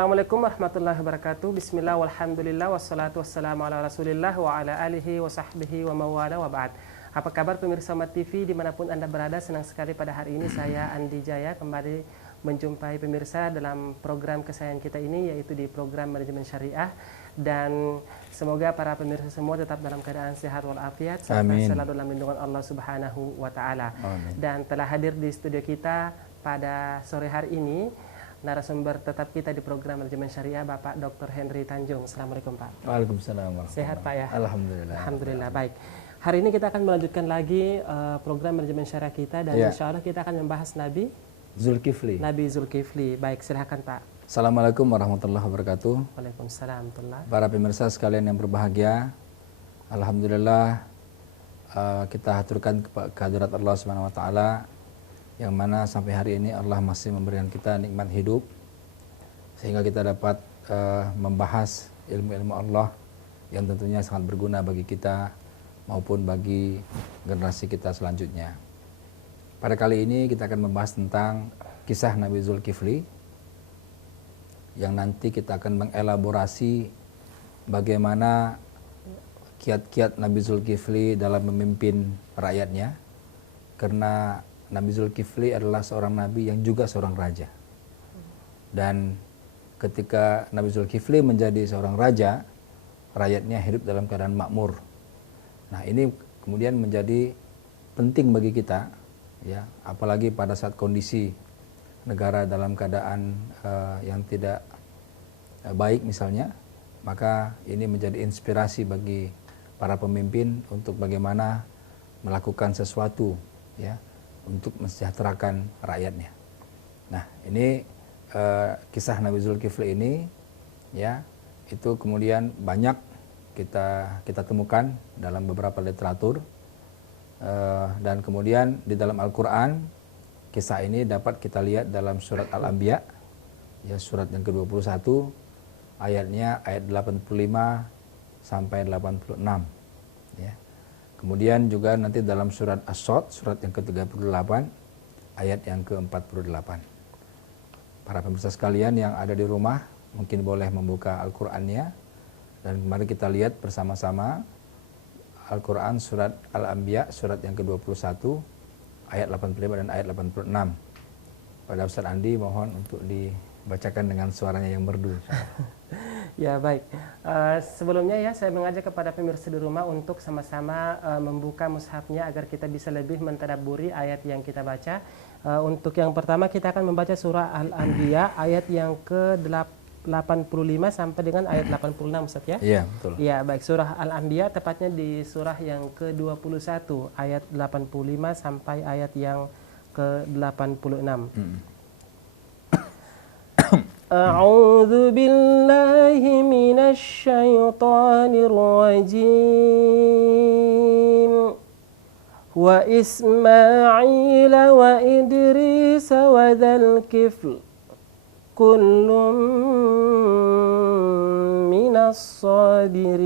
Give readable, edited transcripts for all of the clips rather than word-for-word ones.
Assalamualaikum warahmatullahi wabarakatuh. Bismillah walhamdulillah wassalatu wassalamu ala rasulillah wa ala alihi wa sahbihi wa mawala wa ba'd. Apa kabar pemirsa Umat TV dimanapun Anda berada? Senang sekali pada hari ini saya Andi Jaya kembali menjumpai pemirsa dalam program kesayangan kita ini, yaitu di program Manajemen Syariah. Dan semoga para pemirsa semua tetap dalam keadaan sehat walafiat serta selalu dalam lindungan Allah Subhanahu wa Ta'ala. Dan telah hadir di studio kita pada sore hari ini narasumber tetap kita di program Manajemen Syariah, Bapak Dr. Henry Tanjung. Assalamualaikum Pak. Waalaikumsalam. Sehat Pak ya? Alhamdulillah. Alhamdulillah, baik. Hari ini kita akan melanjutkan lagi program Manajemen Syariah kita, dan insya Allah kita akan membahas Nabi Zulkifli. Nabi Zulkifli. Baik, silakan Pak. Assalamualaikum warahmatullahi wabarakatuh. Waalaikumsalam warahmatullahi. Para pemirsa sekalian yang berbahagia, alhamdulillah kita haturkan kehadirat Allah Subhanahu wa taala yang mana sampai hari ini Allah masih memberikan kita nikmat hidup sehingga kita dapat membahas ilmu-ilmu Allah yang tentunya sangat berguna bagi kita maupun bagi generasi kita selanjutnya. Pada kali ini kita akan membahas tentang kisah Nabi Zulkifli yang nanti kita akan mengelaborasi bagaimana kiat-kiat Nabi Zulkifli dalam memimpin rakyatnya, karena Nabi Zulkifli adalah seorang nabi yang juga seorang raja. Dan ketika Nabi Zulkifli menjadi seorang raja, rakyatnya hidup dalam keadaan makmur. Nah, ini kemudian menjadi penting bagi kita, ya, apalagi pada saat kondisi negara dalam keadaan yang tidak baik misalnya, maka ini menjadi inspirasi bagi para pemimpin untuk bagaimana melakukan sesuatu, ya, untuk mensejahterakan rakyatnya. Nah, ini kisah Nabi Zulkifli ini, ya, itu kemudian banyak kita temukan dalam beberapa literatur, dan kemudian di dalam Al-Quran kisah ini dapat kita lihat dalam surat Al-Anbiya, ya, surat yang ke-21, ayatnya ayat 85 sampai 86, ya. Kemudian juga nanti dalam surat As-Sod, surat yang ke-38, ayat yang ke-48. Para pemirsa sekalian yang ada di rumah, mungkin boleh membuka Al-Qur'annya, dan mari kita lihat bersama-sama Al-Qur'an surat Al-Anbiya, surat yang ke-21, ayat 85 dan ayat 86. Pada Ustaz Andi, mohon untuk dibacakan dengan suaranya yang merdu. Ya, baik. Sebelumnya ya, saya mengajak kepada pemirsa di rumah untuk sama-sama membuka mushafnya agar kita bisa lebih mentadabburi ayat yang kita baca. Untuk yang pertama kita akan membaca surah Al-Anbiya ayat yang ke-85 sampai dengan ayat 86, Ustaz ya? Iya, betul. Ya, baik. Surah Al-Anbiya tepatnya di surah yang ke-21 ayat 85 sampai ayat yang ke-86. أعوذ بالله من الشيطان الرجيم وإسماعيل وإدريس وذا الكفل كل من الصابرين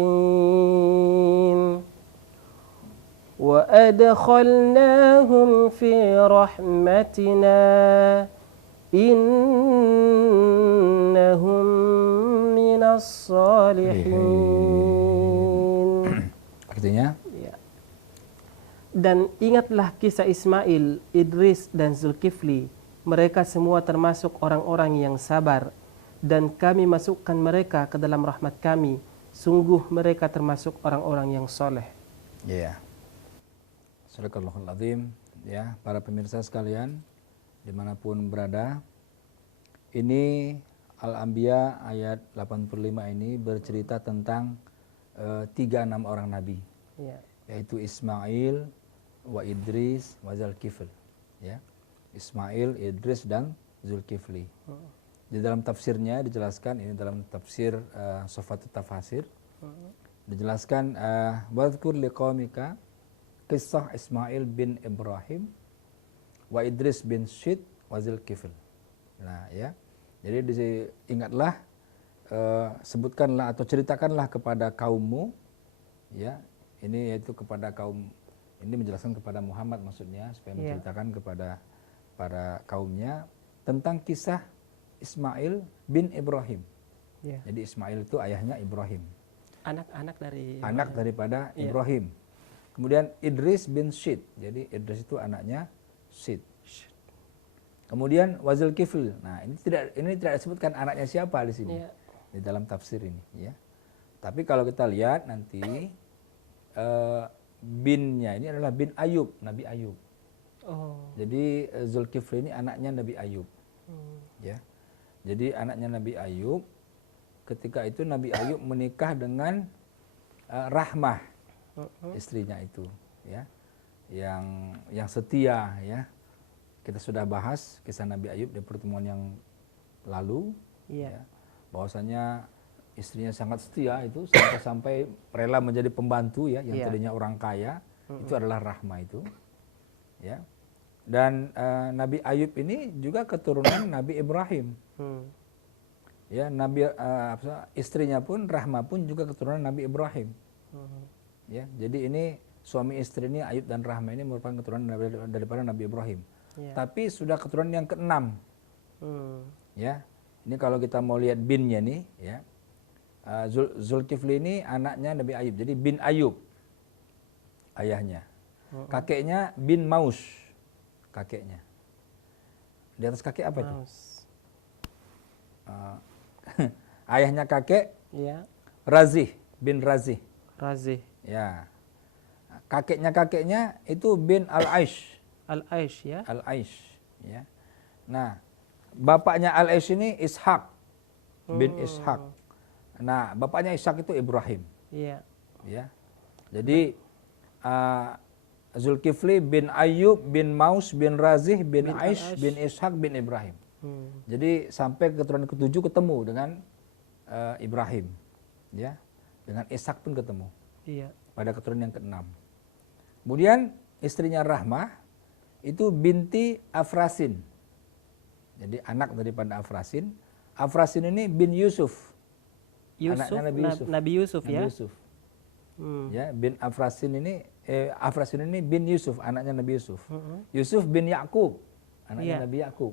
وأدخلناهم في رحمتنا innahum minas salihin. Artinya? Ya. Dan ingatlah kisah Ismail, Idris, dan Zulkifli. Mereka semua termasuk orang-orang yang sabar. Dan kami masukkan mereka ke dalam rahmat kami. Sungguh mereka termasuk orang-orang yang soleh. Ya. Sadaqallahul azim. Ya, para pemirsa sekalian, dimanapun berada, ini Al-Anbiya ayat 85 ini bercerita tentang 3 nama orang nabi, yaitu Ismail, wa Idris, wa Zulkifli, ya. Ismail, Idris, dan Zulkifli. Di dalam tafsirnya dijelaskan, ini dalam tafsir Sofatut Tafasir, dijelaskan wadhkur liqaumika kisah Ismail bin Ibrahim wa Idris bin Syed wa Zulkifli. Nah, ya. Jadi ingatlah, sebutkanlah atau ceritakanlah kepada kaummu, ya. Ini yaitu kepada kaum, ini menjelaskan kepada Muhammad maksudnya, supaya menceritakan kepada para kaumnya tentang kisah Ismail bin Ibrahim. Ya. Jadi Ismail itu ayahnya Ibrahim. Anak-anak dari Anak daripada Iya. Ibrahim. Kemudian Idris bin Syed. Jadi Idris itu anaknya Syed. Kemudian Wazulkifl. Nah, ini tidak disebutkan anaknya siapa di sini. Iya. Di dalam tafsir ini, ya. Tapi kalau kita lihat nanti binnya ini adalah bin Ayub, Nabi Ayub. Oh. Jadi Zulkifli ini anaknya Nabi Ayub, ya. Jadi anaknya Nabi Ayub. Ketika itu Nabi Ayub menikah dengan Rahmah, istrinya itu, ya, yang setia, ya. Kita sudah bahas kisah Nabi Ayub di pertemuan yang lalu, Iya. ya, bahwasanya istrinya sangat setia itu sampai rela menjadi pembantu, ya, yang Iya. tadinya orang kaya, itu adalah Rahmah itu, ya. Dan Nabi Ayub ini juga keturunan Nabi Ibrahim, ya. Istrinya pun Rahmah pun juga keturunan Nabi Ibrahim, ya. Jadi ini suami istri ini Ayub dan Rahmah ini merupakan keturunan daripada Nabi Ibrahim. Iya. Tapi sudah keturunan yang keenam, ya. Ini kalau kita mau lihat binnya nih, ya, Zulkifli ini anaknya Nabi Ayub, jadi bin Ayub ayahnya. Kakeknya bin Maus, kakeknya. Di atas kakek apa itu? Ayahnya kakek, Iya. Razih bin Razih, Razih. ya. Kakeknya itu bin Al-Aish, Al-Aish, ya. Al-Aish, ya. Nah, bapaknya Al-Aish ini Ishak bin Ishak. Nah, bapaknya Ishak itu Ibrahim. Iya. Ya. Jadi Zulkifli bin Ayub bin Maus bin Razih bin Aish bin Ishak bin Ibrahim. Jadi sampai keturunan ketujuh ketemu dengan Ibrahim, ya. Dengan Ishak pun ketemu. Iya. Pada keturunan yang keenam. Kemudian istrinya Rahmah itu binti Afrasin. Jadi anak daripada Afrasin. Afrasin ini bin Yusuf. Anaknya Nabi Yusuf. Nabi Yusuf, Nabi ya. Yusuf. Ya, bin Afrasin ini bin Yusuf, anaknya Nabi Yusuf. Yusuf bin Yakub, anaknya Nabi Yakub.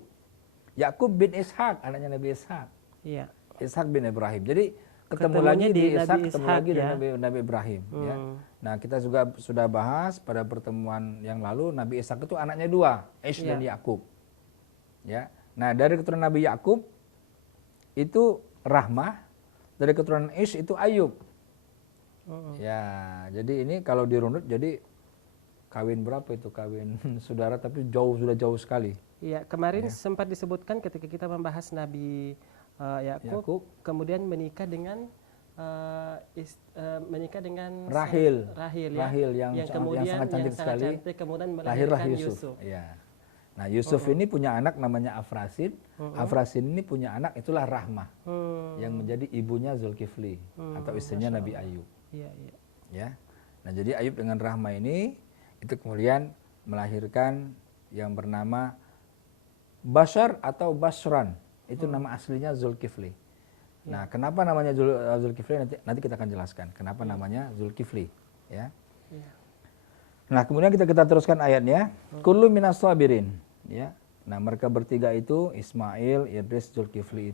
Yakub bin Ishak, anaknya Nabi Ishak. Iya. Ishak bin Ibrahim. Jadi ketemu Ketemunya lagi di di Ishak, Nabi ketemu Ishak, lagi di ya. Nabi Ibrahim, ya. Nah, kita juga sudah bahas pada pertemuan yang lalu Nabi Ishak itu anaknya dua, Ish dan Yakub. Ya. Nah, dari keturunan Nabi Yakub itu Rahmah, dari keturunan Ish itu Ayub. Ya, jadi ini kalau dirunut jadi kawin berapa itu? Kawin saudara tapi sudah jauh sekali. Iya, kemarin sempat disebutkan ketika kita membahas Nabi Yakub, kemudian menikah dengan Rahil, ya, Rahil yang kemudian sangat cantik sekali. Kemudian Lahirlah melahirkan Yusuf. Ya. Nah, Yusuf ini punya anak namanya Afrasin. Afrasin ini punya anak itulah Rahmah, yang menjadi ibunya Zulkifli atau istrinya Nabi Ayub. Iya, iya. Ya. Nah, jadi Ayub dengan Rahmah ini itu kemudian melahirkan yang bernama Bashar atau Basran. Itu nama aslinya Zulkifli. Nah, kenapa namanya Zulkifli nanti kita akan jelaskan kenapa namanya Zulkifli, ya. Nah, kemudian kita teruskan ayatnya. Kullu minas sabirin, ya. Nah, mereka bertiga itu Ismail, Idris, Zulkifli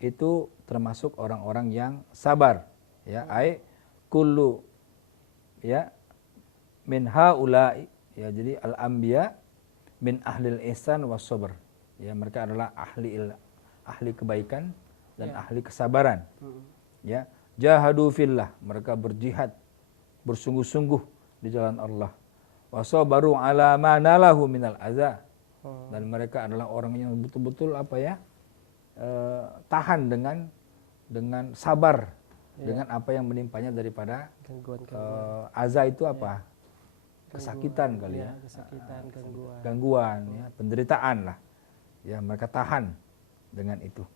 itu termasuk orang-orang yang sabar, ya. Ai kullu, ya, min haula'i, ya. Jadi al-anbiya min ahlil ihsan was sabr. Ya, mereka adalah ahli kebaikan dan ahli kesabaran. Ya, jahadu fillah, mereka berjihad, bersungguh-sungguh di jalan Allah. Wasabaru ala ma nalahu minal adza. Dan mereka adalah orang yang betul-betul tahan dengan sabar dengan apa yang menimpanya daripada azza itu apa? Kesakitan kali ya. Kesakitan, gangguan, ya, penderitaan lah. Ya, mereka tahan dengan itu.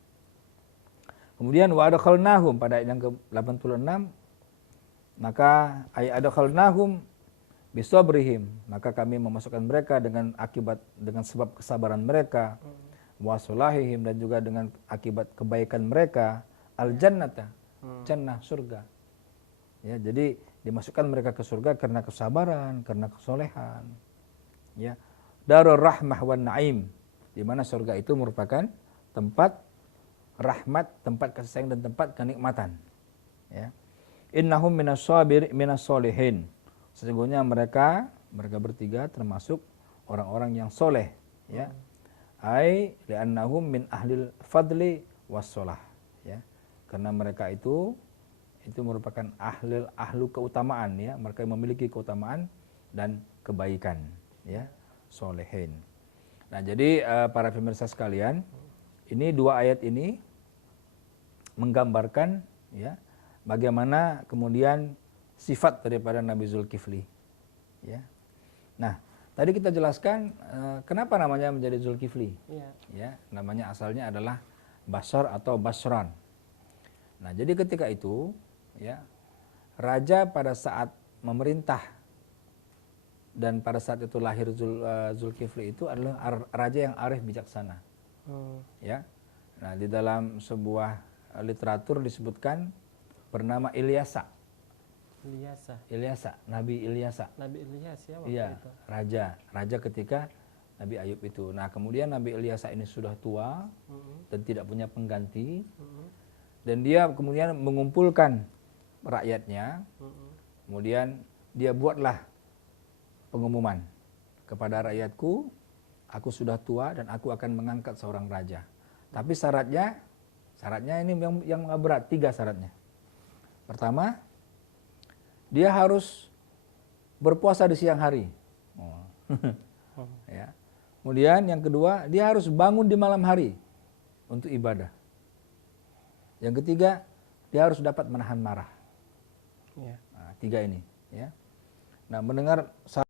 Kemudian wa adkhalnahum pada ayat yang ke-86, maka ayat adkhalnahum bisabrihim, maka kami memasukkan mereka dengan sebab kesabaran mereka, wa salahihim, dan juga dengan akibat kebaikan mereka, al jannata, jannah, surga. Ya, jadi dimasukkan mereka ke surga karena kesabaran, karena kesolehan. Ya. Darur rahmah wan naim, di mana surga itu merupakan tempat rahmat, tempat kasih sayang dan tempat kenikmatan. Ya. Innahum minas solihin. Sesungguhnya mereka bertiga termasuk orang-orang yang soleh. Ya. Ai li'annahum min ahlil fadli wassalah. Ya. Karena mereka itu merupakan ahlu keutamaan, ya. Mereka yang memiliki keutamaan dan kebaikan, ya. Solehin. Nah, jadi para pemirsa sekalian, ini dua ayat ini menggambarkan, ya, bagaimana kemudian sifat daripada Nabi Zulkifli, ya. Nah, tadi kita jelaskan kenapa namanya menjadi Zulkifli, ya. Namanya asalnya adalah Basar atau Basran. Nah, jadi ketika itu, ya, raja pada saat memerintah dan pada saat itu lahir Zulkifli itu adalah raja yang arif bijaksana. Ya. Nah, di dalam sebuah literatur disebutkan bernama Ilyasa, Nabi Ilyasa. Nabi Ilyas, ya, waktu iya, itu. Raja ketika Nabi Ayub itu. Nah, kemudian Nabi Ilyasa ini sudah tua dan tidak punya pengganti. Dan dia kemudian mengumpulkan rakyatnya. Kemudian dia buatlah pengumuman kepada rakyatku, aku sudah tua dan aku akan mengangkat seorang raja. Tapi syaratnya ini yang berat, 3 syaratnya. Pertama, dia harus berpuasa di siang hari. Ya. Kemudian yang kedua, dia harus bangun di malam hari untuk ibadah. Yang ketiga, dia harus dapat menahan marah. Nah, 3 ini. Ya. Nah, mendengar syarat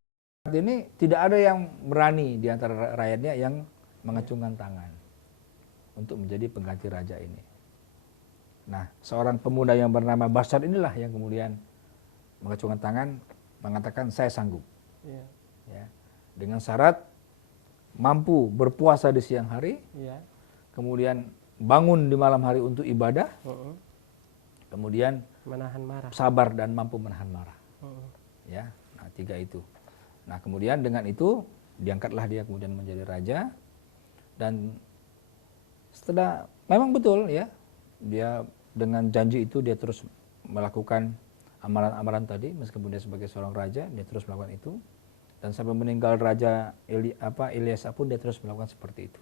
ini tidak ada yang berani di antara rakyatnya yang mengacungkan tangan untuk menjadi pengganti raja ini. Nah, seorang pemuda yang bernama Basar inilah yang kemudian mengacungkan tangan, mengatakan saya sanggup. Ya. Dengan syarat mampu berpuasa di siang hari, kemudian bangun di malam hari untuk ibadah, kemudian menahan marah, sabar dan mampu menahan marah. Ya, nah 3 itu. Nah, kemudian dengan itu diangkatlah dia kemudian menjadi raja. Dan setelah memang betul, ya, dia dengan janji itu dia terus melakukan amalan-amalan tadi, meskipun dia sebagai seorang raja dia terus melakukan itu. Dan sampai meninggal raja Ilyasa pun dia terus melakukan seperti itu.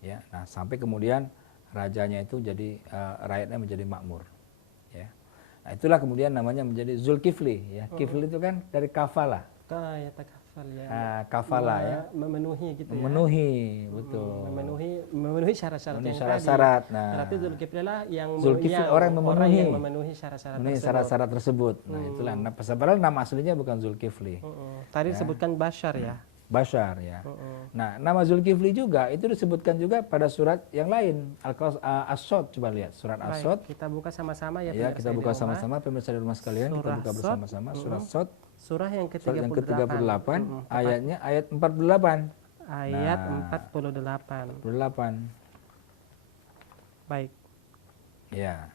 Ya, nah sampai kemudian rajanya itu jadi rakyatnya menjadi makmur. Ya. Nah, itulah kemudian namanya menjadi Zulkifli, ya. Kifli itu kan dari kafala. Ya, takafal, ya. Kafala, ya. Memenuhi gitu, memenuhi, ya. Betul. Memenuhi syarat-syarat yang syarat-syarat. tadi. Nah, berarti Zulkifli lah yang orang yang memenuhi syarat-syarat tersebut. Nah, itulah. Nah, padahal nama aslinya bukan Zulkifli. Tadi disebutkan Bashar, ya. Bashar, ya. Nah, nama Zulkifli juga itu disebutkan juga pada surat yang lain, As-Sod. Coba lihat surat As-Sod. Kita buka sama-sama, ya. Ya, kita buka sama-sama pemirsa di rumah sekalian. Kita buka bersama-sama surat Sod. Surah yang ke-38, ayatnya ayat 48. Ayat 48. Baik. Ya.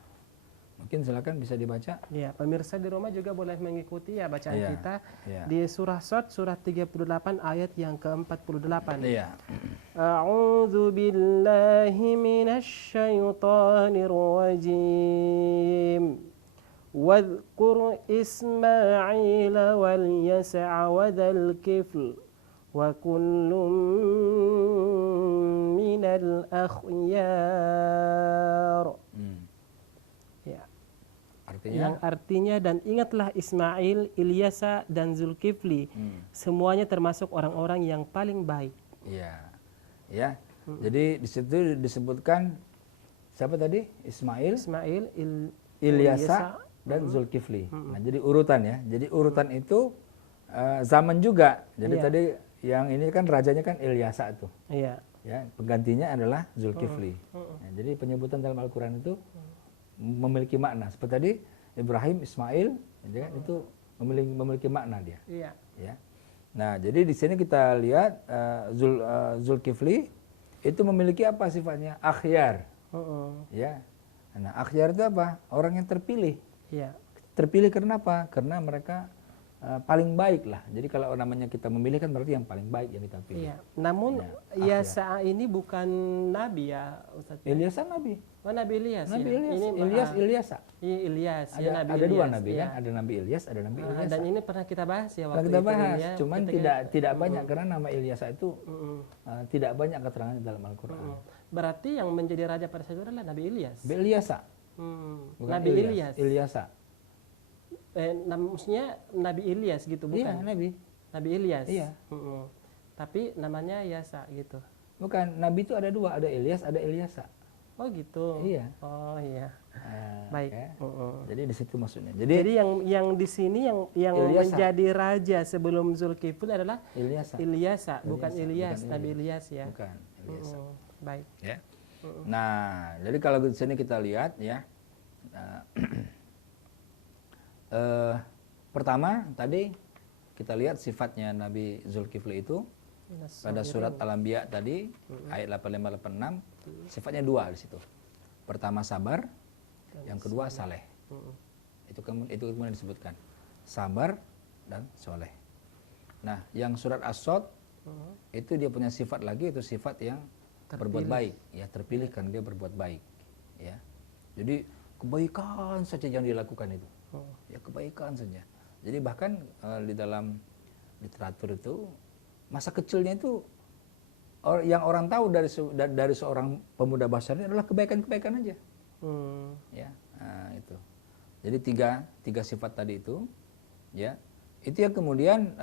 Mungkin silakan bisa dibaca. Ya, pemirsa di rumah juga boleh mengikuti, ya, bacaan kita di surah Sod, surah 38 ayat yang ke-48. Iya. A'udzu billahi minasy syaithanir rajim. واذكر إسماعيل واليسع وذا الكفل وكل من الأخيار. Ya. Yang artinya, dan ingatlah Ismail, Ilyasa dan Zulkifli, semuanya termasuk orang-orang yang paling baik. Iya. Ya. Jadi di situ disebutkan siapa tadi? Ismail, Ilyasa dan Zulkifli. Nah, jadi urutan, ya. Jadi urutan itu zaman juga. Jadi tadi yang ini kan rajanya kan Ilyasa tuh. Iya. Ya, penggantinya adalah Zulkifli. Ya, jadi penyebutan dalam Al-Qur'an itu memiliki makna. Seperti tadi Ibrahim, Ismail, ya, itu memiliki makna dia. Iya. Ya. Nah, jadi di sini kita lihat Zulkifli itu memiliki apa sifatnya? Akhyar. Ya. Nah, akhyar itu apa? Orang yang terpilih. Iya. Terpilih karena apa? Karena mereka paling baik lah. Jadi kalau namanya kita memilih kan berarti yang paling baik yang kita pilih. Iya. Namun Ya, Yasa ini bukan nabi ya, Ustaz. Ilyas nabi. Oh, Nabi Ilyas Nabi ya. Ilyas, Ini Ilyasa. Iya, Ilyas. Ada, Ya, Nabi ada dua Ilyas, nabi iya. kan, ada Nabi Ilyas, ada Nabi Ilyasa. Dan ini pernah kita bahas ya Pernah waktu kita itu, bahas, ya. cuman Ketika- tidak banyak karena nama Ilyasa itu Mm-mm. tidak banyak keterangannya dalam Al-Qur'an. Mm-mm. Berarti yang menjadi raja pada saat itu adalah Nabi Ilyas. Nabi Ilyasa, bukan Nabi Ilyas. Ilyasa. Maksudnya Nabi Ilyas gitu, Iya, bukan? nabi. Nabi Ilyas. Iya. Mm-mm. Tapi namanya Yasa gitu. Bukan, nabi itu ada dua, ada Ilyas, ada Ilyasa. Oh gitu. Iya. Oh iya. Nah, Baik. ya. Mm-mm. Jadi di situ maksudnya. Jadi yang di sini yang Ilyasa. menjadi raja sebelum Zulkifli adalah Ilyasa. Ilyasa, bukan Ilyasa, Ilyas, bukan Nabi Ilyas. Ilyas ya. Bukan, Ilyasa. Baik. Ya. Nah, jadi kalau di sini kita lihat ya. Nah, pertama tadi kita lihat sifatnya Nabi Zulkifli itu pada surat Al-Anbiya tadi ayat 8586 sifatnya dua di situ. Pertama sabar, yang kedua saleh. Itu kemudian disebutkan sabar dan soleh. Nah, yang surat As-Sod itu dia punya sifat lagi, itu sifat yang berbuat baik, ya terpilih kan dia berbuat baik, ya. Jadi kebaikan saja yang dilakukan itu, ya kebaikan saja. Jadi bahkan di dalam literatur itu masa kecilnya itu yang orang tahu dari seorang pemuda Basar ini adalah kebaikan-kebaikan aja, ya. Nah, itu. Jadi tiga sifat tadi itu, ya, itu yang kemudian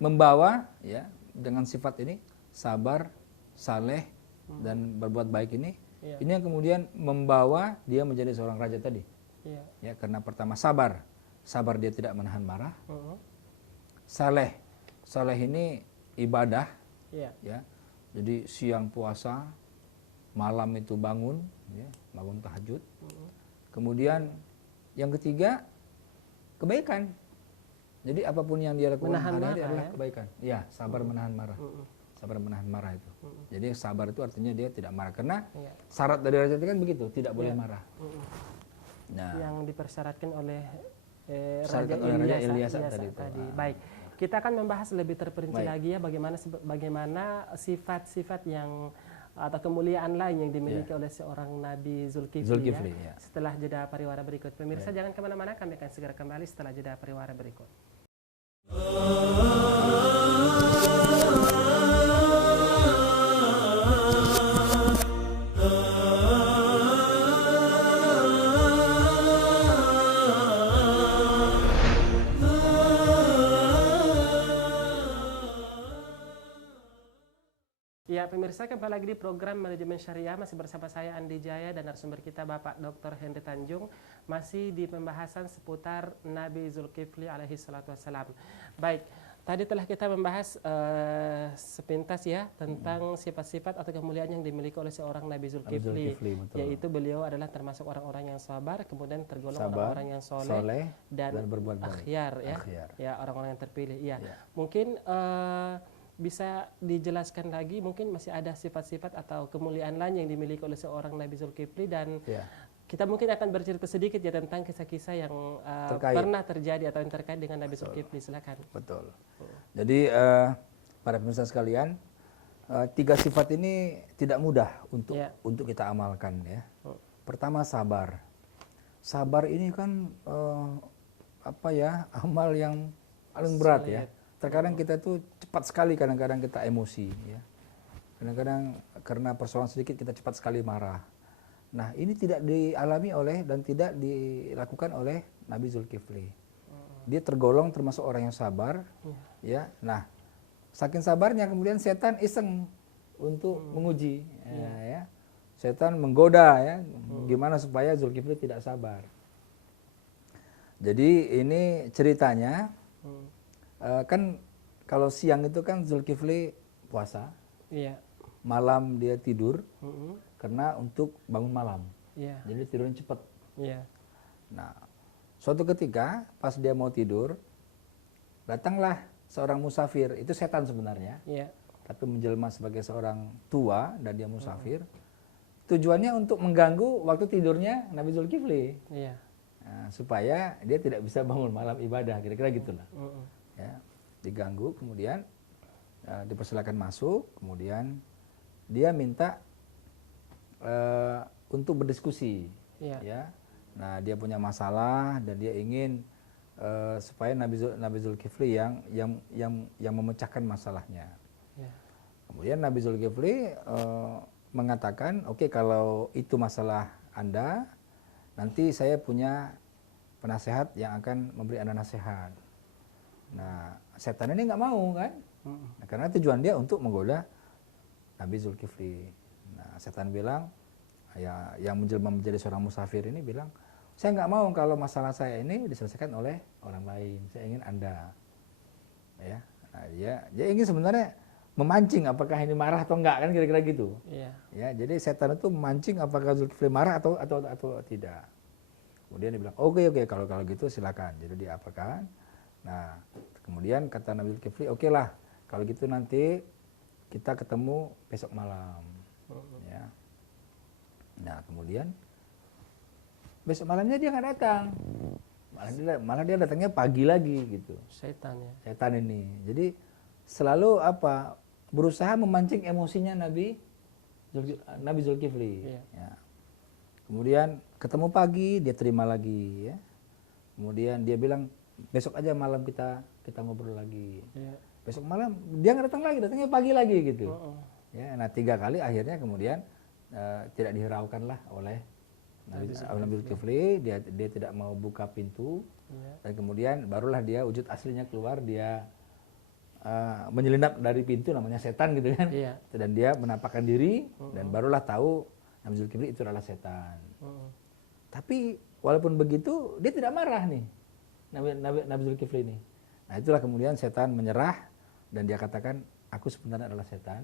membawa, ya, dengan sifat ini sabar, saleh, dan berbuat baik ini, ini yang kemudian membawa dia menjadi seorang raja tadi, ya, karena pertama sabar dia tidak menahan marah, saleh ini ibadah, ya, jadi siang puasa, malam itu bangun, ya, bangun tahajud. Kemudian yang ketiga kebaikan. Jadi apapun yang dia lakukan hari-hari adalah kebaikan. Ya, sabar menahan marah. Sabar menahan marah itu. Jadi sabar itu artinya dia tidak marah karena syarat dari raja itu kan begitu, tidak boleh marah. Nah, yang dipersyaratkan oleh Raja Ilyas tadi. Baik. Kita akan membahas lebih terperinci lagi ya bagaimana sifat-sifat yang atau kemuliaan lain yang dimiliki oleh seorang Nabi Zulkifli ya. Setelah jeda pariwara berikut. Pemirsa jangan kemana-mana, kami akan segera kembali setelah jeda pariwara berikut. Ya pemirsa, kembali lagi di program Manajemen Syariah, masih bersama saya Andi Jaya dan narasumber kita Bapak Dr. Henry Tanjung, masih di pembahasan seputar Nabi Zulkifli alaihi salatu wassalam. Baik, tadi telah kita membahas sepintas ya tentang sifat-sifat atau kemuliaan yang dimiliki oleh seorang Nabi Zulkifli, yaitu beliau adalah termasuk orang-orang yang sabar, kemudian tergolong orang-orang yang soleh dan berbuat baik, ya orang-orang yang terpilih. Ya. Mungkin bisa dijelaskan lagi, mungkin masih ada sifat-sifat atau kemuliaan lain yang dimiliki oleh seorang Nabi Zulkifli dan kita mungkin akan bercerita sedikit ya tentang kisah-kisah yang pernah terjadi atau yang terkait dengan Nabi Zulkifli. Silakan. Betul. Jadi para pemirsa sekalian, tiga sifat ini tidak mudah untuk kita amalkan ya. Pertama sabar. Sabar ini kan amal yang paling berat ya. Terkadang kita tuh cepat sekali, kadang-kadang kita emosi ya. Kadang-kadang karena persoalan sedikit kita cepat sekali marah. Nah, ini tidak dialami oleh dan tidak dilakukan oleh Nabi Zulkifli. Dia tergolong termasuk orang yang sabar, ya. Nah, saking sabarnya kemudian setan iseng untuk menguji, ya. Setan menggoda ya, gimana supaya Zulkifli tidak sabar. Jadi ini ceritanya. Kan kalau siang itu kan Zulkifli puasa, malam dia tidur karena untuk bangun malam, jadi tidurnya cepat. Nah, suatu ketika pas dia mau tidur, datanglah seorang musafir, itu setan sebenarnya, tapi menjelma sebagai seorang tua dan dia musafir. Tujuannya untuk mengganggu waktu tidurnya Nabi Zulkifli. supaya dia tidak bisa bangun malam ibadah, kira-kira gitulah. Mm-mm. Ya, diganggu, kemudian dipersilakan masuk, kemudian dia minta untuk berdiskusi. Iya. Ya, nah dia punya masalah dan dia ingin supaya Nabi Zulkifli yang memecahkan masalahnya. Iya. Kemudian Nabi Zulkifli mengatakan, oke, kalau itu masalah Anda, nanti saya punya penasehat yang akan memberi Anda nasihat. Nah, setan ini nggak mau kan? Nah, karena tujuan dia untuk menggoda Nabi Zulkifli. Nah, setan bilang, ya, yang menjelma menjadi seorang musafir ini bilang, saya nggak mau kalau masalah saya ini diselesaikan oleh orang lain. Saya ingin Anda. Ya, nah, dia ingin sebenarnya memancing apakah ini marah atau enggak, kan kira-kira gitu. Iya. Ya, jadi setan itu memancing apakah Zulkifli marah atau tidak. Kemudian dia bilang, oke, kalau gitu silakan. Jadi diapakan. Nah, kemudian kata Nabi Zulkifli, oke lah, kalau gitu nanti kita ketemu besok malam. Ya. Nah, kemudian besok malamnya dia nggak datang. Malah dia datangnya pagi lagi gitu. Setan ya. Setan ini. Jadi selalu berusaha memancing emosinya Nabi Zulkifli. Iya. Ya. Kemudian ketemu pagi, dia terima lagi. Ya. Kemudian dia bilang, besok aja malam kita ngobrol lagi. Iya. Besok malam dia nggak datang lagi, datangnya pagi lagi gitu. Iya. Ya, nah 3 kali akhirnya kemudian tidak dihiraukan lah oleh Nabi Zulkifli. Dia tidak mau buka pintu. Iya. Dan kemudian barulah dia wujud aslinya keluar, dia menyelinap dari pintu, namanya setan gitu kan. Iya. Dan dia menampakkan diri dan barulah tahu Nabi Zulkifli itu adalah setan. Tapi walaupun begitu dia tidak marah nih Nabi Zulkifli ini. Nah, itulah kemudian setan menyerah dan dia katakan, aku sebenarnya adalah setan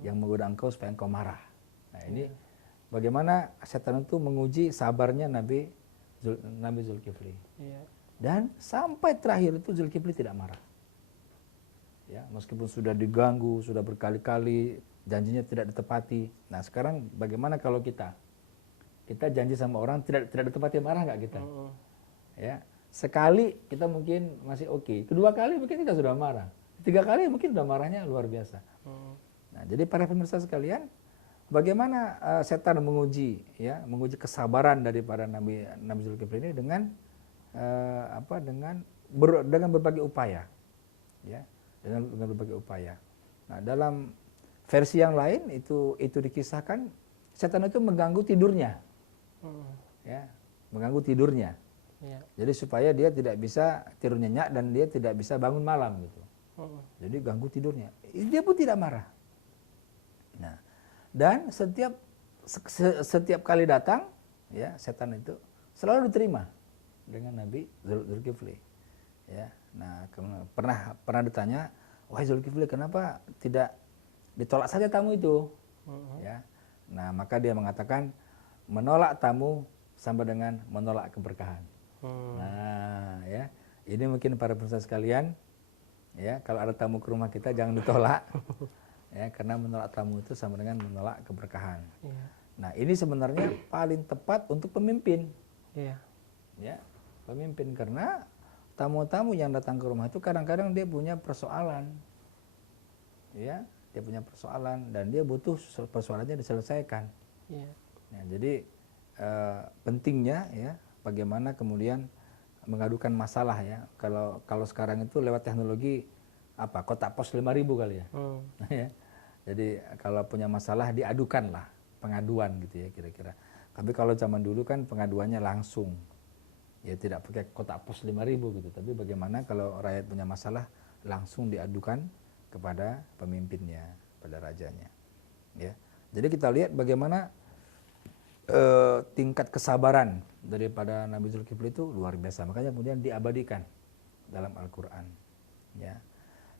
yang menggoda engkau supaya engkau marah. Nah, ini bagaimana setan itu menguji sabarnya Nabi Zulkifli. Iya. Dan sampai terakhir itu Zulkifli tidak marah. Ya, meskipun sudah diganggu, sudah berkali-kali, janjinya tidak ditepati. Nah, sekarang bagaimana kalau kita janji sama orang tidak ditepati, marah nggak kita? Ya, sekali kita mungkin masih oke, kedua kali mungkin kita sudah marah, 3 kali mungkin sudah marahnya luar biasa. Nah, jadi para pemirsa sekalian, bagaimana setan menguji kesabaran daripada Nabi Zulkifli ini dengan dengan berbagai upaya, ya. Dengan berbagai upaya. Nah, dalam versi yang lain itu dikisahkan setan itu mengganggu tidurnya, ya, mengganggu tidurnya. Iya. Jadi supaya dia tidak bisa tidur nyenyak dan dia tidak bisa bangun malam gitu. Jadi ganggu tidurnya. Dia pun tidak marah. Nah, dan setiap kali datang, ya, setan itu selalu diterima dengan Nabi Zulkifli. Ya, nah pernah ditanya, wahai Zulkifli, kenapa tidak ditolak saja tamu itu? Ya, nah maka dia mengatakan, menolak tamu sama dengan menolak keberkahan. Nah, ya, ini mungkin para pemirsa sekalian, ya, kalau ada tamu ke rumah kita jangan ditolak, ya, karena menolak tamu itu sama dengan menolak keberkahan. Iya. Nah, ini sebenarnya paling tepat untuk pemimpin. Iya. Ya, pemimpin, karena tamu-tamu yang datang ke rumah itu kadang-kadang dia punya persoalan, ya, dia punya persoalan dan dia butuh persoalannya diselesaikan. Iya. Nah, jadi pentingnya, ya, bagaimana kemudian mengadukan masalah, ya. Kalau sekarang itu lewat teknologi kotak pos 5.000 kali ya. Ya. Jadi kalau punya masalah diadukan lah, pengaduan gitu ya kira-kira. Tapi kalau zaman dulu kan pengaduannya langsung. Ya, tidak pakai kotak pos 5.000 gitu. Tapi bagaimana kalau rakyat punya masalah langsung diadukan kepada pemimpinnya, pada rajanya. Ya. Jadi kita lihat bagaimana tingkat kesabaran daripada Nabi Zulkifli itu luar biasa. Makanya kemudian diabadikan dalam Al-Quran. Ya.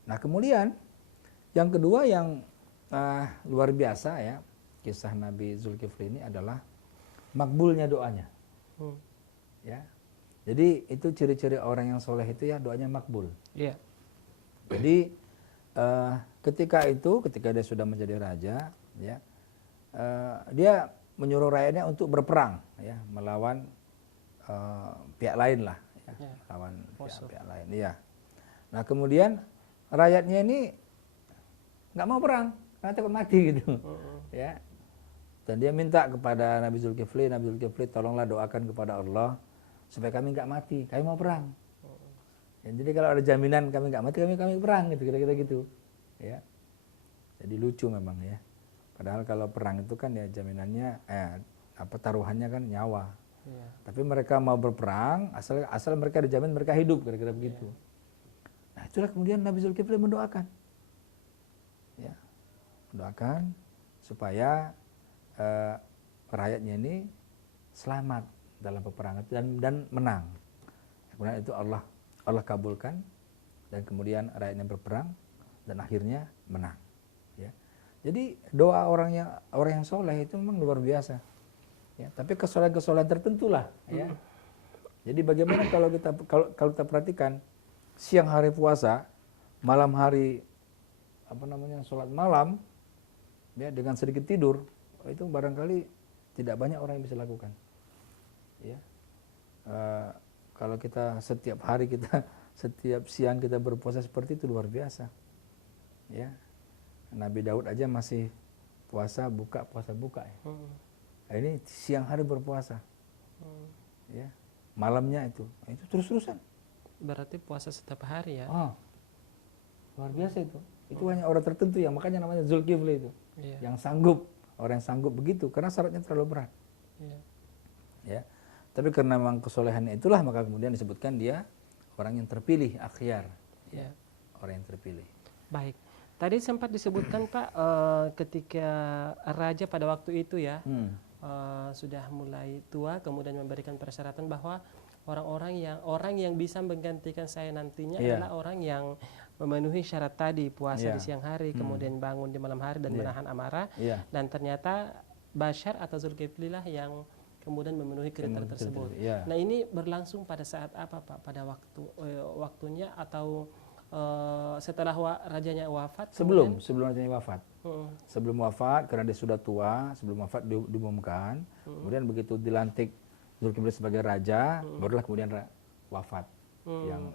Nah, kemudian yang kedua yang luar biasa, ya, kisah Nabi Zulkifli ini adalah makbulnya doanya. Ya. Jadi itu ciri-ciri orang yang soleh itu, ya, doanya makbul. Iya. Jadi ketika dia sudah menjadi raja, ya, dia menyuruh rakyatnya untuk berperang, ya, melawan pihak lain lah, ya, Ya. lawan Musuh. pihak lain. Iya. Nah kemudian rakyatnya ini nggak mau perang karena takut mati gitu, ya. Dan dia minta kepada Nabi Zulkifli, tolonglah doakan kepada Allah supaya kami nggak mati, kami mau perang. Ya, jadi kalau ada jaminan kami nggak mati, kami perang gitu, kira-kira gitu, ya. Jadi lucu memang ya. Padahal kalau perang itu kan ya jaminannya, taruhannya kan nyawa. Iya. Tapi mereka mau berperang asal mereka dijamin mereka hidup, kira-kira begitu. Nah itulah kemudian Nabi Zulkifli mendoakan, ya, mendoakan supaya rakyatnya ini selamat dalam peperangan dan menang. Kemudian itu Allah kabulkan, dan kemudian rakyatnya berperang dan akhirnya menang. Ya. Jadi doa orang yang soleh itu memang luar biasa. Ya, tapi kesolehan tertentu lah. Ya. Jadi bagaimana kalau kita perhatikan siang hari puasa, malam hari sholat malam, ya, dengan sedikit tidur, itu barangkali tidak banyak orang yang bisa lakukan. Ya. Kalau kita setiap siang kita berpuasa seperti itu luar biasa. Ya. Nabi Daud aja masih puasa buka. Ya. Nah, ini siang hari berpuasa. Ya. Malamnya itu terus-terusan. Berarti puasa setiap hari ya? Luar biasa itu. Itu hanya orang tertentu yang makanya namanya Zulkifli itu. Iya. Orang yang sanggup begitu karena syaratnya terlalu berat. Iya. Ya. Tapi karena memang kesolehannya itulah maka kemudian disebutkan dia orang yang terpilih, akhyar. Ya. Orang yang terpilih. Baik. Tadi sempat disebutkan Pak ketika raja pada waktu itu ya sudah mulai tua, kemudian memberikan persyaratan bahwa orang yang bisa menggantikan saya nantinya adalah orang yang memenuhi syarat tadi, puasa di siang hari, kemudian bangun di malam hari dan menahan amarah. Dan ternyata Bashar atau Zulkifli lah yang kemudian memenuhi kriteria tersebut. Nah ini berlangsung pada saat apa Pak? Pada waktunya atau setelah rajanya wafat? Sebelum rajanya wafat. Sebelum wafat, karena dia sudah tua, sebelum wafat diumumkan. Kemudian begitu dilantik Zulkifli sebagai raja, barulah kemudian wafat.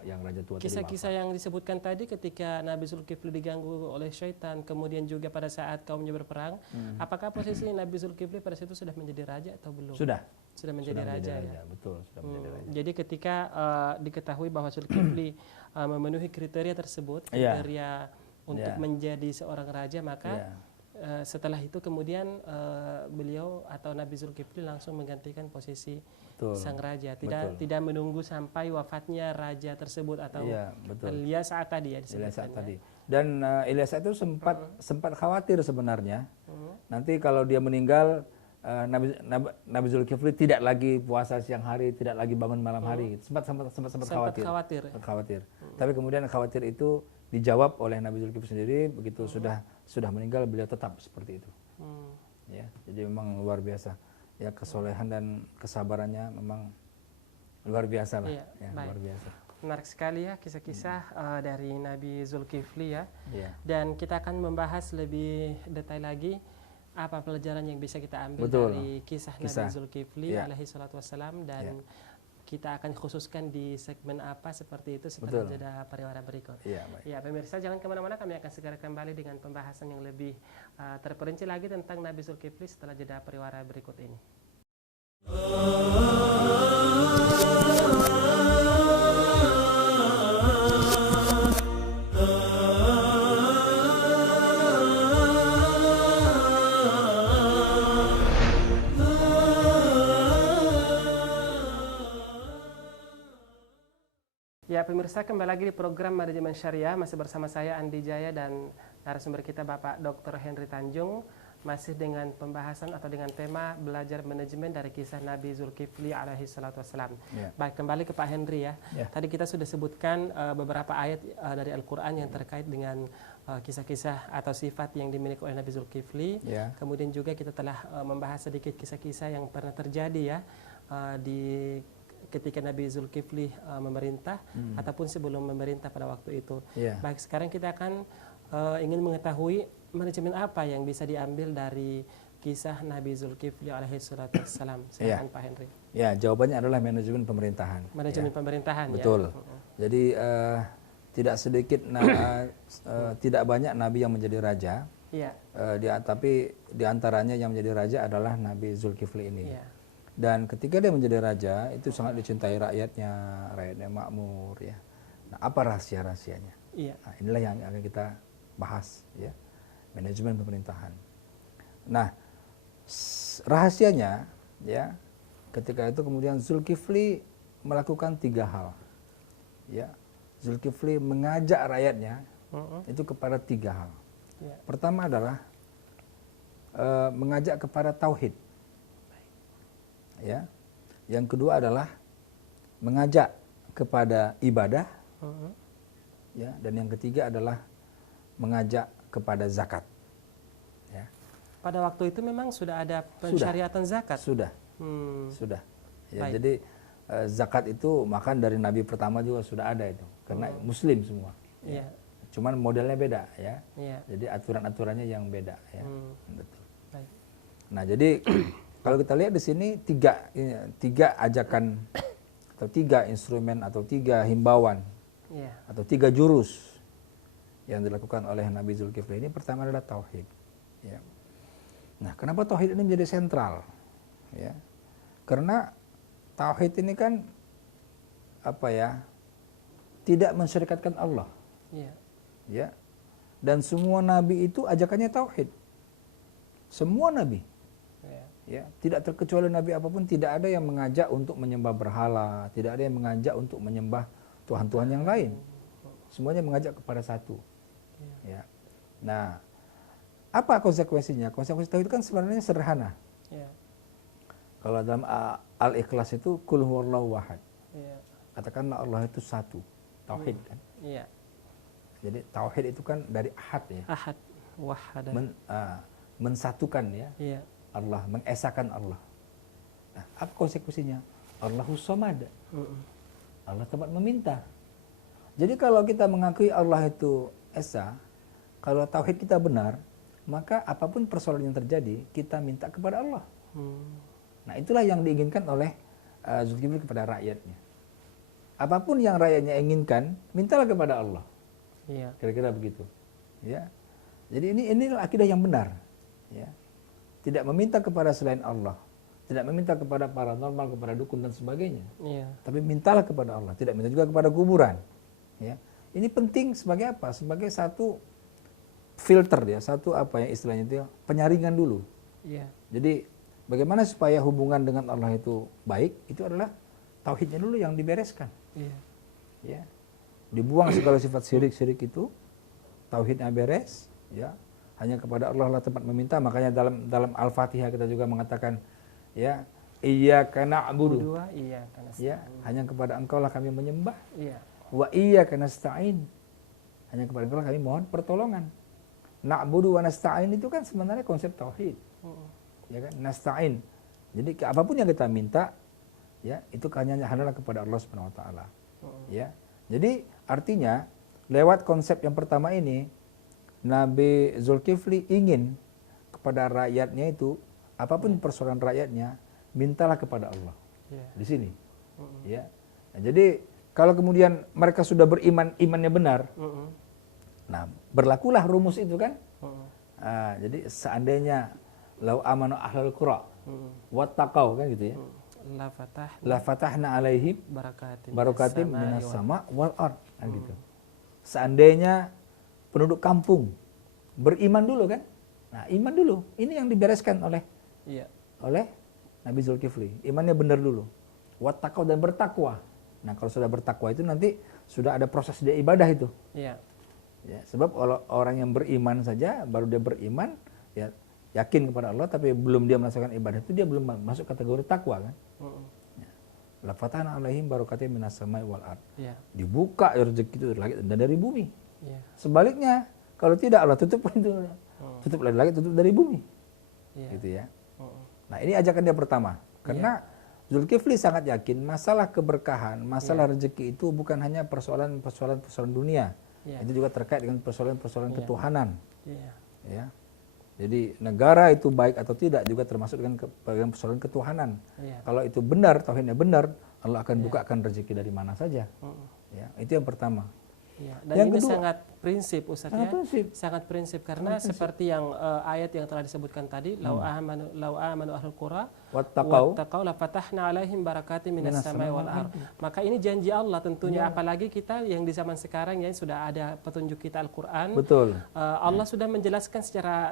Yang raja tua. Kisah-kisah yang disebutkan tadi ketika Nabi Zulkifli diganggu oleh syaitan, kemudian juga pada saat kaumnya berperang, apakah posisi Nabi Zulkifli pada situ sudah menjadi raja atau belum? Sudah menjadi raja ya. Betul, sudah menjadi raja. Jadi ketika diketahui bahwa Zulkifli memenuhi kriteria tersebut, kriteria untuk menjadi seorang raja, maka setelah itu kemudian beliau atau Nabi Zulkifli langsung menggantikan posisi sang raja, tidak menunggu sampai wafatnya raja tersebut atau Ilyas tadi ya disebutkan. Dan Ilyas itu sempat khawatir sebenarnya. Nanti kalau dia meninggal, Nabi Zulkifli tidak lagi puasa siang hari, tidak lagi bangun malam hari. Sempat khawatir. Tapi kemudian khawatir itu dijawab oleh Nabi Zulkifli sendiri. Begitu sudah meninggal, beliau tetap seperti itu. Ya, jadi memang luar biasa. Ya, kesolehan dan kesabarannya memang luar biasa lah. Luar biasa. Menarik sekali ya kisah-kisah dari Nabi Zulkifli ya. Dan kita akan membahas lebih detail lagi apa pelajaran yang bisa kita ambil dari kisah Nabi Zulkifli alaihi salatu wassalam, dan kita akan khususkan di segmen apa seperti itu setelah jeda pariwara berikut. Ya, pemirsa jangan kemana-mana, kami akan segera kembali dengan pembahasan yang lebih terperinci lagi tentang Nabi Zulkifli setelah jeda pariwara berikut ini. Ya pemirsa, kembali lagi di program Manajemen Syariah, masih bersama saya Andi Jaya dan narasumber kita Bapak Dr. Henry Tanjung, masih dengan pembahasan atau dengan tema belajar manajemen dari kisah Nabi Zulkifli alaihi salatu wassalam. Baik, kembali ke Pak Henry ya. Tadi kita sudah sebutkan beberapa ayat dari Al-Quran yang terkait dengan kisah-kisah atau sifat yang dimiliki oleh Nabi Zulkifli. Kemudian juga kita telah membahas sedikit kisah-kisah yang pernah terjadi ya ketika Nabi Zulkifli memerintah ataupun sebelum memerintah pada waktu itu. Baik, sekarang kita akan ingin mengetahui manajemen apa yang bisa diambil dari kisah Nabi Zulkifli alaihi salatu wassalam? Silakan Pak Henry. Ya, jawabannya adalah manajemen pemerintahan. Manajemen pemerintahan. Betul. Ya. Jadi tidak sedikit, tidak banyak nabi yang menjadi raja. Iya. Tapi diantaranya yang menjadi raja adalah Nabi Zulkifli ini. Iya. Dan ketika dia menjadi raja, itu sangat dicintai rakyatnya makmur ya. Nah, apa rahasia-rahasianya? Iya. Nah, inilah yang akan kita bahas ya, manajemen pemerintahan. Nah, rahasianya ya, ketika itu kemudian Zulkifli melakukan 3 hal. Ya, Zulkifli mengajak rakyatnya itu kepada 3 hal. Ya. Pertama adalah mengajak kepada tauhid. Ya. Yang kedua adalah mengajak kepada ibadah. Ya, dan yang ketiga adalah mengajak kepada zakat. Ya. Pada waktu itu memang sudah ada pensyariatan zakat. Sudah. Sudah. Ya, Baik. jadi zakat itu makan dari nabi pertama juga sudah ada itu, karena muslim semua. Iya. Cuman modelnya beda ya. Iya. Jadi aturan-aturannya yang beda ya. Betul. Baik. Nah, jadi kalau kita lihat di sini tiga ajakan atau 3 instrumen atau 3 himbauan Iya. atau 3 jurus yang dilakukan oleh Nabi Zulkifli ini. Pertama adalah tauhid. Ya. Nah, kenapa tauhid ini menjadi sentral? Ya. Karena tauhid ini kan tidak mensyirikatkan Allah. Iya. Ya. Dan semua nabi itu ajakannya tauhid. Semua nabi. Iya. Ya, tidak terkecuali nabi apapun tidak ada yang mengajak untuk menyembah berhala, tidak ada yang mengajak untuk menyembah tuhan-tuhan yang lain. Semuanya mengajak kepada satu. Ya. Nah, apa konsekuensinya? Konsekuensi tauhid kan sebenarnya sederhana. Iya. Kalau dalam Al-Ikhlas itu qul huwallahu ahad. Iya. Katakanlah Allah itu satu. Tauhid kan. Iya. Jadi tauhid itu kan dari ahad ya. Ahad, wahada. Mensatukan ya. Iya. Allah, mengesakan Allah. Nah, apa konsekuensinya? Allahus samad. Allah tempat meminta. Jadi kalau kita mengakui Allah itu esa, kalau tauhid kita benar, maka apapun persoalan yang terjadi, kita minta kepada Allah. Nah, itulah yang diinginkan oleh Zulkifli kepada rakyatnya. Apapun yang rakyatnya inginkan, mintalah kepada Allah. Iya. Kira-kira begitu. Ya. Jadi ini akidah yang benar. Ya. Tidak meminta kepada selain Allah, tidak meminta kepada paranormal, kepada dukun dan sebagainya. Iya. Tapi mintalah kepada Allah, tidak minta juga kepada kuburan. Ya. Ini penting sebagai apa? Sebagai satu filter ya, satu istilahnya itu penyaringan dulu. Iya. Jadi bagaimana supaya hubungan dengan Allah itu baik? Itu adalah tauhidnya dulu yang dibereskan. Iya. Ya. Dibuang segala sifat syirik itu, tauhidnya beres, ya. Hanya kepada Allah lah tempat meminta. Makanya dalam Al-Fatihah kita juga mengatakan ya, iyyaka na'budu. Iya, Ya, hanya kepada Engkau lah kami menyembah. Iya. Wa iyyaka nasta'in. Hanya kepada Engkau lah kami mohon pertolongan. Na'budu wa nasta'in itu kan sebenarnya konsep tauhid. Ya kan? Nasta'in. Jadi apapun yang kita minta ya, itu hanyalah kepada Allah Subhanahu wa taala. Ya. Jadi artinya lewat konsep yang pertama ini Nabi Zulkifli ingin kepada rakyatnya itu, apapun persoalan rakyatnya, mintalah kepada Allah. Di sini. Ya. Nah, jadi kalau kemudian mereka sudah beriman, imannya benar, nah berlakulah rumus itu kan. Jadi seandainya lau amanu ahlul qura wattaqau kan gitu ya. La fatahna alaihim barakatim minas sama wal ard kan gitu. Seandainya penduduk kampung beriman dulu kan. Nah, iman dulu. Ini yang dibereskan oleh Nabi Zulkifli. Imannya benar dulu. Wattaqau dan bertakwa. Nah, kalau sudah bertakwa itu nanti sudah ada proses dia ibadah itu. Iya. Ya, sebab orang yang beriman saja baru dia beriman ya yakin kepada Allah tapi belum dia melaksanakan ibadah itu dia belum masuk kategori takwa kan. La fatahna alaihim barakatim minas samai wal ard. Dibuka rezeki itu dari langit dan dari bumi. Sebaliknya, kalau tidak Allah tutup pintu, tutup dari langit, tutup dari bumi, gitu ya. Nah, ini ajakan dia pertama, karena Zulkifli sangat yakin masalah keberkahan, masalah rezeki itu bukan hanya persoalan dunia, itu juga terkait dengan persoalan ketuhanan. Ya. Jadi negara itu baik atau tidak juga termasuk dengan persoalan ketuhanan. Iya. Kalau itu benar, tauhidnya benar, Allah akan bukakan rezeki dari mana saja. Ya, itu yang pertama. Ya, dan Yang ini kedua, sangat prinsip Ustaz sangat ya. prinsip. Sangat prinsip karena seperti yang ayat yang telah disebutkan tadi, lau amanu ahlul qura wattaqau la fatahna alaihim barakatim minas samai wal ardh. Maka ini janji Allah tentunya, apalagi kita yang di zaman sekarang ya sudah ada petunjuk kita Al-Qur'an. Betul. Allah sudah menjelaskan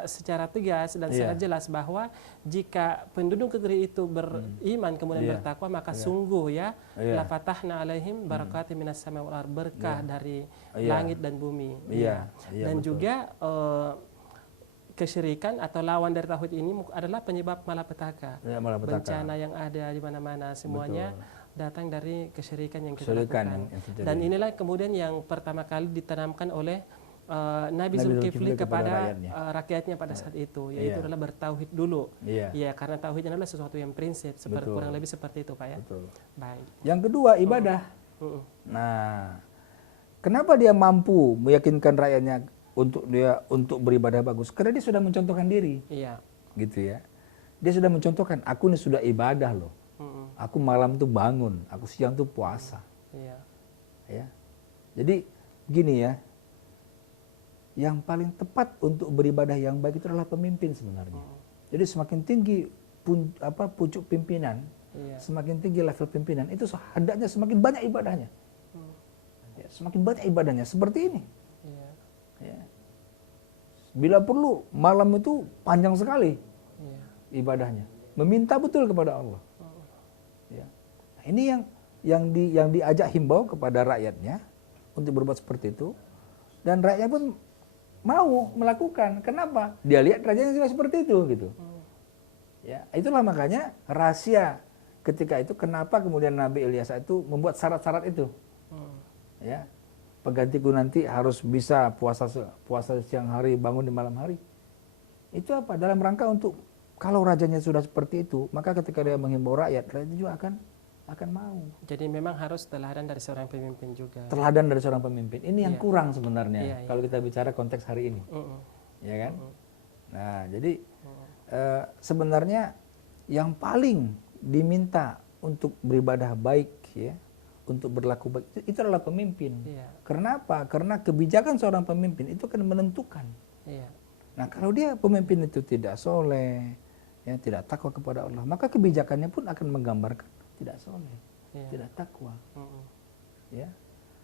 secara tegas dan secara jelas bahwa jika penduduk negeri itu beriman kemudian bertakwa, maka sungguh ya la fatahna alaihim barakatim minas samai wal ardh, berkah dari langit dan bumi. Dan betul. Juga kesyirikan atau lawan dari tauhid ini adalah penyebab malapetaka. Bencana yang ada di mana-mana semuanya datang dari kesyirikan yang kita lakukan. Dan inilah kemudian yang pertama kali ditanamkan oleh Nabi Zulkifli kepada rakyatnya pada saat itu, yaitu adalah bertauhid dulu. Ya, karena tauhid adalah sesuatu yang prinsip, kurang lebih seperti itu, Pak ya. Betul. Baik. Yang kedua, ibadah. Nah, kenapa dia mampu meyakinkan rakyatnya untuk beribadah bagus? Karena dia sudah mencontohkan diri. Iya. Gitu ya. Dia sudah mencontohkan, aku ini sudah ibadah loh. Aku malam tuh bangun, aku siang tuh puasa. Iya. Ya. Jadi gini ya. Yang paling tepat untuk beribadah yang baik itu adalah pemimpin sebenarnya. Jadi semakin tinggi pucuk pimpinan, semakin tinggi level pimpinan, itu hendaknya semakin banyak ibadahnya. Semakin banyak ibadahnya seperti ini. Ya. Bila perlu malam itu panjang sekali ibadahnya, meminta betul kepada Allah. Ya. Nah, ini yang diajak himbau kepada rakyatnya untuk berbuat seperti itu, dan rakyatnya pun mau melakukan. Kenapa? Dia lihat rajanya juga seperti itu gitu. Ya, itulah makanya rahasia ketika itu kenapa kemudian Nabi Ilyas itu membuat syarat-syarat itu. Ya, penggantiku nanti harus bisa puasa siang hari, bangun di malam hari. Itu apa? Dalam rangka untuk kalau rajanya sudah seperti itu, maka ketika dia menghimbau rakyat juga akan mau. Jadi memang harus teladan dari seorang pemimpin juga. Teladan dari seorang pemimpin. Ini yang kurang sebenarnya kalau kita bicara konteks hari ini. Ya kan? Nah, jadi sebenarnya yang paling diminta untuk beribadah baik ya, untuk berlaku baik itu adalah pemimpin. Kenapa? Karena kebijakan seorang pemimpin itu akan menentukan. Nah, kalau dia pemimpin itu tidak soleh, ya, tidak takwa kepada Allah, maka kebijakannya pun akan menggambarkan tidak soleh, tidak takwa. Ya.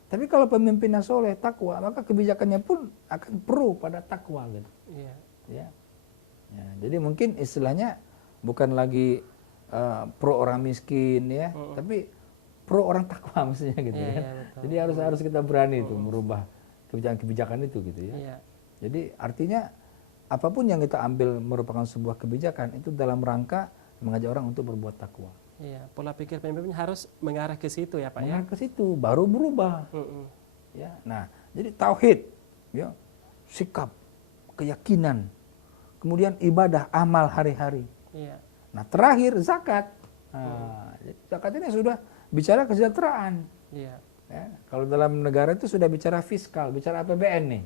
Tapi kalau pemimpinnya soleh, takwa, maka kebijakannya pun akan pro pada takwa gitu. Ya. Ya, jadi mungkin istilahnya bukan lagi pro orang miskin ya, tapi pro orang takwa mestinya gitu ya. Jadi harus kita berani itu merubah kebijakan-kebijakan itu gitu ya. Jadi artinya apapun yang kita ambil merupakan sebuah kebijakan itu dalam rangka mengajak orang untuk berbuat takwa. Iya, pola pikir pemimpin harus mengarah ke situ ya Pak ya. Mengarah ke situ baru berubah. Ya, nah jadi tauhid, ya, sikap, keyakinan, kemudian ibadah, amal hari-hari. Nah terakhir zakat. Nah, zakat ini sudah bicara kesejahteraan. Ya, kalau dalam negara itu sudah bicara fiskal, bicara APBN nih.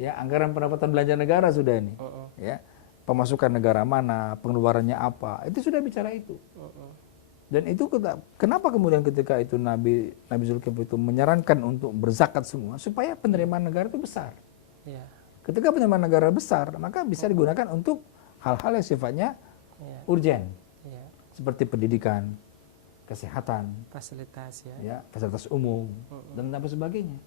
Ya, anggaran pendapatan belanja negara sudah ini. Ya, pemasukan negara mana, pengeluarannya apa, itu sudah bicara itu. Dan itu kenapa kemudian ketika itu Nabi Zulkifli itu menyarankan untuk berzakat semua supaya penerimaan negara itu besar. Ketika penerimaan negara besar, maka bisa digunakan untuk hal-hal yang sifatnya urgen, seperti pendidikan, kesehatan, fasilitas fasilitas umum dan apa sebagainya.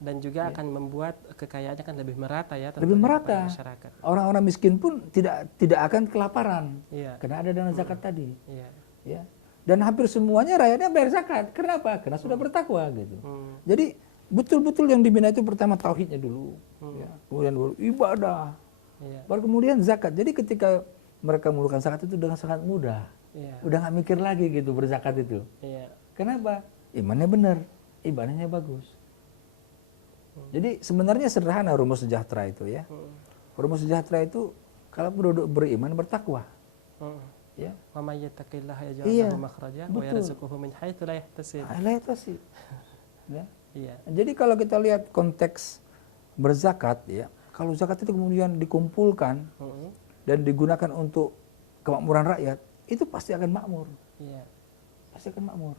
Dan juga akan membuat kekayaannya kan lebih merata ya, lebih merata. Masyarakat. Orang-orang miskin pun tidak akan kelaparan karena ada dana zakat tadi. Ya. Dan hampir semuanya rakyatnya bayar zakat. Kenapa? Karena sudah bertakwa gitu. Jadi betul-betul yang dibina itu pertama tauhidnya dulu, ya. Kemudian baru ibadah, baru kemudian zakat. Jadi ketika mereka mengeluarkan zakat itu dengan sangat mudah. Udah nggak mikir lagi gitu berzakat itu. Kenapa? Imannya benar, ibadahnya bagus. Jadi sebenarnya sederhana rumus sejahtera itu ya. Rumus sejahtera itu kalau penduduk beriman bertakwa. Ya. Wa may yattaqillaha yaj'al lahu makhraja wa yarzuqhu min haitsu la yahtasib. Ya. Jadi kalau kita lihat konteks berzakat ya, kalau zakat itu kemudian dikumpulkan dan digunakan untuk kemakmuran rakyat, itu pasti akan makmur. Iya. Pasti akan makmur.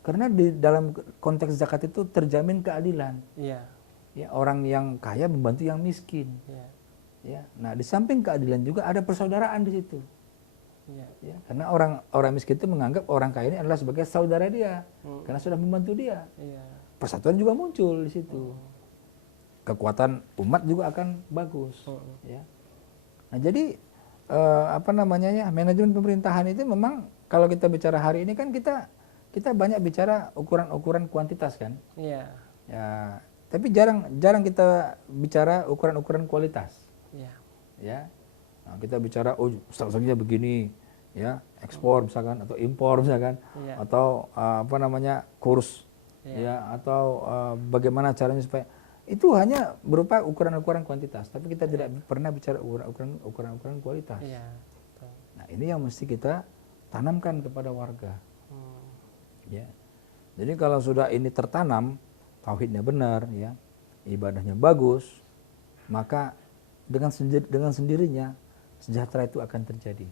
Karena di dalam konteks zakat itu terjamin keadilan. Iya. Ya, orang yang kaya membantu yang miskin. Iya. Ya. Nah, di samping keadilan juga ada persaudaraan di situ. Iya. Ya, karena orang miskin itu menganggap orang kaya ini adalah sebagai saudara dia, karena sudah membantu dia. Iya. Persatuan juga muncul di situ. Kekuatan umat juga akan bagus. Ya. Nah, jadi manajemen pemerintahan itu memang kalau kita bicara hari ini kan kita banyak bicara ukuran-ukuran kuantitas kan. Iya. Ya, tapi jarang kita bicara ukuran-ukuran kualitas. Iya. Ya. Nah, kita bicara strateginya begini, ya, ekspor misalkan atau impor misalkan, Iya. atau kurs, ya, atau bagaimana caranya supaya itu hanya berupa ukuran-ukuran kuantitas, tapi kita tidak pernah bicara ukuran-ukuran kualitas. Iya. Nah, ini yang mesti kita tanamkan kepada warga. Ya. Jadi kalau sudah ini tertanam, tauhidnya benar, ya, ibadahnya bagus, maka dengan sendirinya sejahtera itu akan terjadi.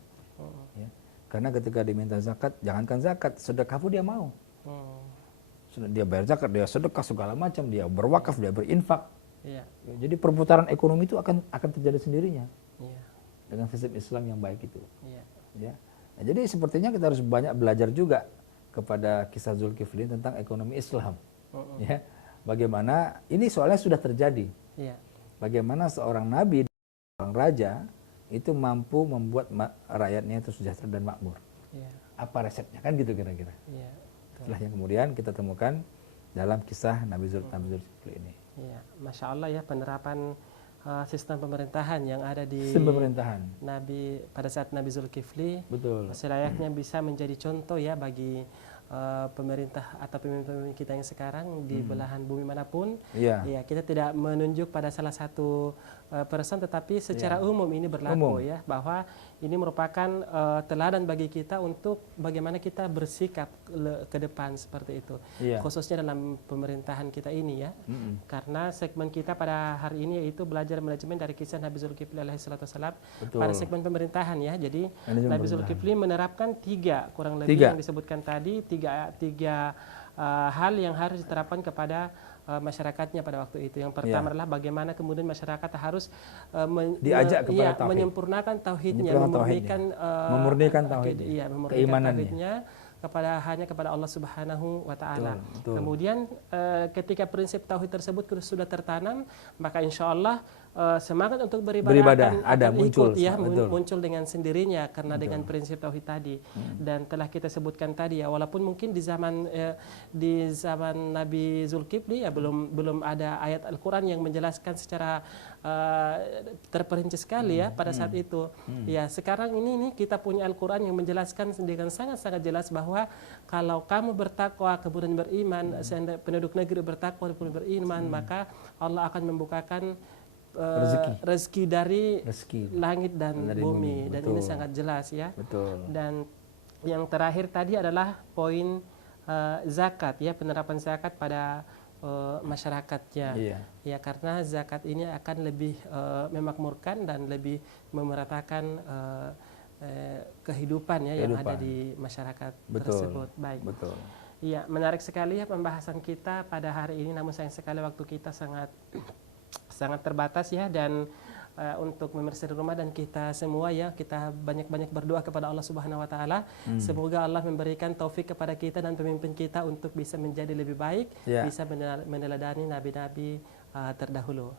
Ya. Karena ketika diminta zakat, jangankan zakat, sedekah pun dia mau. Sudah dia bayar zakat, dia sedekah segala macam, dia berwakaf, dia berinfak. Iya. Ya, jadi perputaran ekonomi itu akan terjadi sendirinya. Iya. Dengan sistem Islam yang baik itu. Iya. Ya. Nah, jadi sepertinya kita harus banyak belajar juga kepada kisah Zulkifli tentang ekonomi Islam. Ya. Bagaimana ini soalnya sudah terjadi. Iya. Bagaimana seorang nabi, seorang raja itu mampu membuat rakyatnya itu sejahtera dan makmur. Iya. Apa resepnya kan gitu kira-kira. Iya. Itulah yang kemudian kita temukan dalam kisah Nabi Zulkifli ini. Iya, Masya Allah ya, penerapan sistem pemerintahan yang ada di Sistem pemerintahan. Nabi pada saat Nabi Zulkifli, Betul. selayaknya bisa menjadi contoh ya bagi pemerintah atau pemimpin kita yang sekarang di belahan bumi manapun. Iya. Ya, kita tidak menunjuk pada salah satu person, tetapi secara umum ini berlaku ya, bahwa ini merupakan teladan bagi kita untuk bagaimana kita bersikap ke depan seperti itu. Iya. Khususnya dalam pemerintahan kita ini ya. Karena segmen kita pada hari ini yaitu belajar manajemen dari kisah Nabi Zulkifli alaihissalam pada segmen pemerintahan ya. Jadi Nabi Zulkifli menerapkan kurang lebih yang disebutkan tadi, tiga hal yang harus diterapkan kepada masyarakatnya pada waktu itu. Yang pertama adalah bagaimana kemudian masyarakat harus diajak kepada tauhid, menyempurnakan tauhidnya, memurnikan tauhidnya, keimanannya hanya kepada Allah Subhanahu wa taala. Kemudian ketika prinsip tauhid tersebut sudah tertanam, maka insya Allah semangat untuk beribadah akan muncul dengan sendirinya karena dengan prinsip tauhid tadi. Dan telah kita sebutkan tadi ya, walaupun mungkin di zaman Nabi Zulkifli ya belum ada ayat Al-Qur'an yang menjelaskan secara terperinci sekali ya pada saat itu. Ya, sekarang ini kita punya Al-Qur'an yang menjelaskan dengan sangat-sangat jelas bahwa kalau kamu bertakwa kemudian beriman, penduduk negeri bertakwa kemudian beriman, maka Allah akan membukakan rezeki dari langit dan bumi. Dan ini sangat jelas ya. Dan yang terakhir tadi adalah poin zakat ya, penerapan zakat pada masyarakatnya. Ya, karena zakat ini akan lebih memakmurkan dan lebih memeratakan kehidupan ya yang ada di masyarakat tersebut. Baik. Iya, menarik sekali ya pembahasan kita pada hari ini, namun sayang sekali waktu kita sangat terbatas ya. Dan untuk pemirsa di rumah dan kita semua ya, kita banyak-banyak berdoa kepada Allah Subhanahu wa taala. Semoga Allah memberikan taufik kepada kita dan pemimpin kita untuk bisa menjadi lebih baik, bisa meneladani nabi-nabi terdahulu.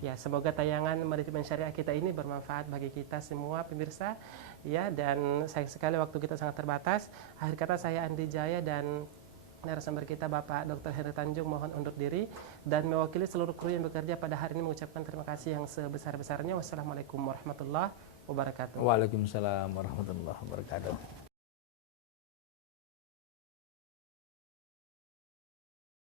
Ya, semoga tayangan manajemen syariah kita ini bermanfaat bagi kita semua pemirsa ya. Dan sayang sekali waktu kita sangat terbatas. Akhir kata saya Andi Jaya dan narasumber kita Bapak Dr. Heri Tanjung mohon undur diri, dan mewakili seluruh kru yang bekerja pada hari ini mengucapkan terima kasih yang sebesar-besarnya. Wassalamualaikum warahmatullahi wabarakatuh. Waalaikumsalam warahmatullahi wabarakatuh.